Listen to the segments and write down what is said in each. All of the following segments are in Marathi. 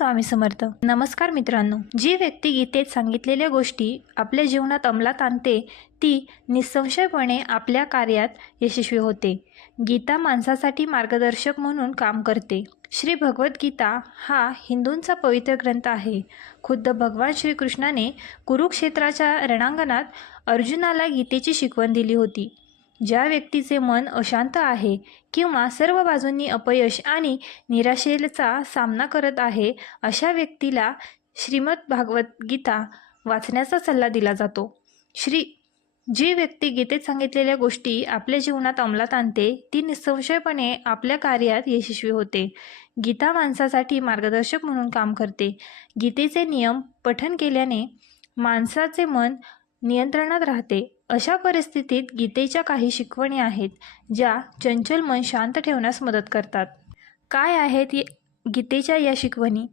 स्वामी समर्थ. नमस्कार मित्रांनो. जी व्यक्ती गीतेत सांगितलेल्या गोष्टी आपल्या जीवनात अंमलात आणते ती निसंशयपणे आपल्या कार्यात यशस्वी होते. गीता माणसासाठी मार्गदर्शक म्हणून काम करते. श्री भगवद्गीता हा हिंदूंचा पवित्र ग्रंथ आहे. खुद्द भगवान श्रीकृष्णाने कुरुक्षेत्राच्या रणांगणात अर्जुनाला गीतेची शिकवण दिली होती. ज्या व्यक्तीचे मन अशांत आहे किंवा सर्व बाजूंनी अपयश आणि निराशेचा सामना करत आहे अशा व्यक्तीला श्रीमद भागवत गीता वाचण्याचा सल्ला दिला जातो. श्री जी व्यक्ती गीतेत सांगितलेल्या गोष्टी आपल्या जीवनात अंमलात आणते ती निसंशयपणे आपल्या कार्यात यशस्वी होते. गीता माणसासाठी मार्गदर्शक म्हणून काम करते. गीतेचे नियम पठन केल्याने माणसाचे मन नियंत्रणात राहते. अशा परिस्थितीत गीतेच्या काही शिकवणी आहेत ज्या चंचल मन शांत ठेवण्यास मदत करतात. काय आहेत गीतेच्या या शिकवणी?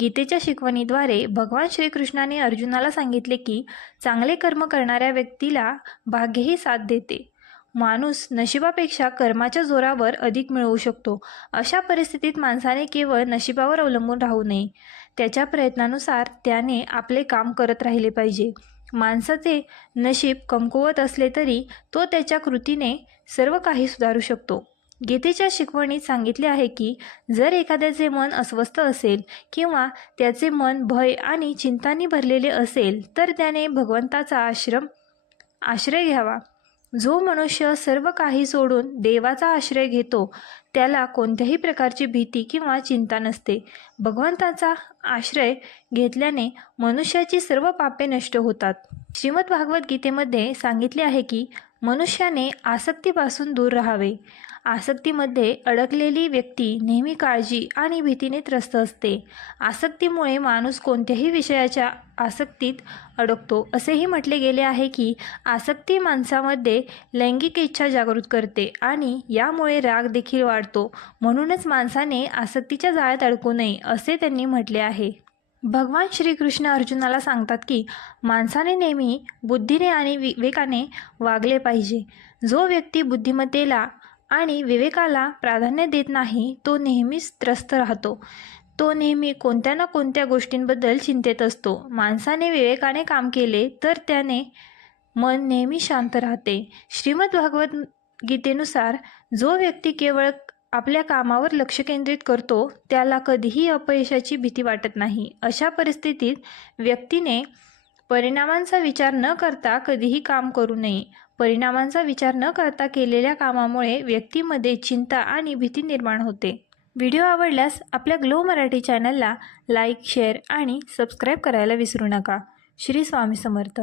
गीतेच्या शिकवणीद्वारे भगवान श्रीकृष्णाने अर्जुनाला सांगितले की चांगले कर्म करणाऱ्या व्यक्तीला भाग्यही साथ देते. माणूस नशिबापेक्षा कर्माच्या जोरावर अधिक मिळवू शकतो. अशा परिस्थितीत माणसाने केवळ नशिबावर अवलंबून राहू नये. त्याच्या प्रयत्नानुसार त्याने आपले काम करत राहिले पाहिजे. माणसाचे नशीब कमकुवत असले तरी तो त्याच्या कृतीने सर्व काही सुधारू शकतो. गीतेच्या शिकवणीत सांगितले आहे की जर एखाद्याचे मन अस्वस्थ असेल किंवा त्याचे मन भय आणि चिंतांनी भरलेले असेल तर त्याने भगवंताचा आश्रम आश्रय घ्यावा. जो मनुष्य सर्व काही सोडून देवाचा आश्रय घेतो त्याला कोणत्याही प्रकारची भीती किंवा चिंता नसते. भगवंताचा आश्रय घेतल्याने मनुष्याची सर्व पापे नष्ट होतात. श्रीमद भागवत गीतेमध्ये सांगितले आहे की मनुष्याने आसक्तीपासून दूर राहावे. आसक्तीमध्ये अडकलेली व्यक्ती नेहमी काळजी आणि भीतीने त्रस्त असते. आसक्तीमुळे माणूस कोणत्याही विषयाच्या आसक्तीत अडकतो. असेही म्हटले गेले आहे की आसक्ती माणसामध्ये लैंगिक इच्छा जागृत करते आणि यामुळे राग देखील वाढतो. म्हणूनच माणसाने आसक्तीच्या जाळ्यात अडकू नये असे त्यांनी म्हटले आहे. भगवान श्रीकृष्ण अर्जुनाला सांगतात की माणसाने नेहमी बुद्धीने आणि विवेकाने वागले पाहिजे. जो व्यक्ती बुद्धिमत्तेला आणि विवेकाला प्राधान्य देत नाही तो नेहमीच त्रस्त राहतो. तो नेहमी कोणत्या ना कोणत्या गोष्टींबद्दल चिंतेत असतो. माणसाने विवेकाने काम केले तर त्याने मन नेहमी शांत राहते. श्रीमद भागवत गीतेनुसार जो व्यक्ती केवळ आपल्या कामावर लक्ष केंद्रित करतो त्याला कधीही अपयशाची भीती वाटत नाही. अशा परिस्थितीत व्यक्तीने परिणामांचा विचार न करता कधीही काम करू नये. परिणामांचा विचार न करता केलेल्या कामामुळे व्यक्तीमध्ये चिंता आणि भीती निर्माण होते. व्हिडिओ आवडल्यास आपल्या ग्लो मराठी चॅनलला लाईक शेअर आणि सबस्क्राईब करायला विसरू नका. श्री स्वामी समर्थ.